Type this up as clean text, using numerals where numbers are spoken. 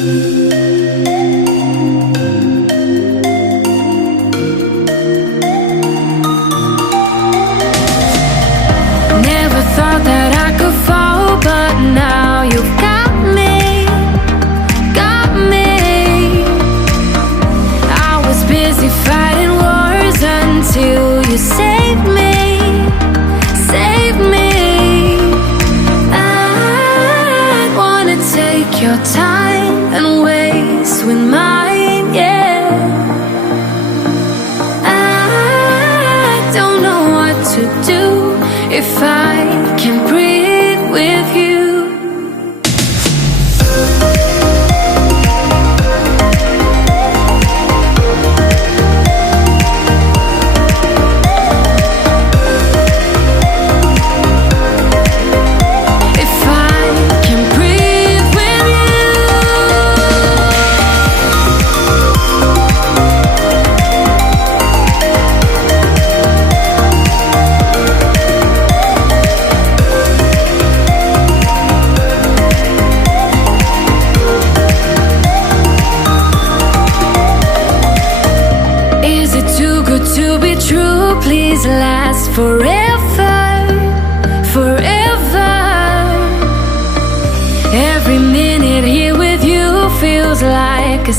Never thought that I could fall, but now you've got me, got me. I was busy fighting wars until you saved me, saved me. I wanna take your time and waste with mine, yeah. I don't know what to do if I can breathe with you. If I can breathe with Is it too good to be true? Please last forever, forever. Every minute here with you feels like a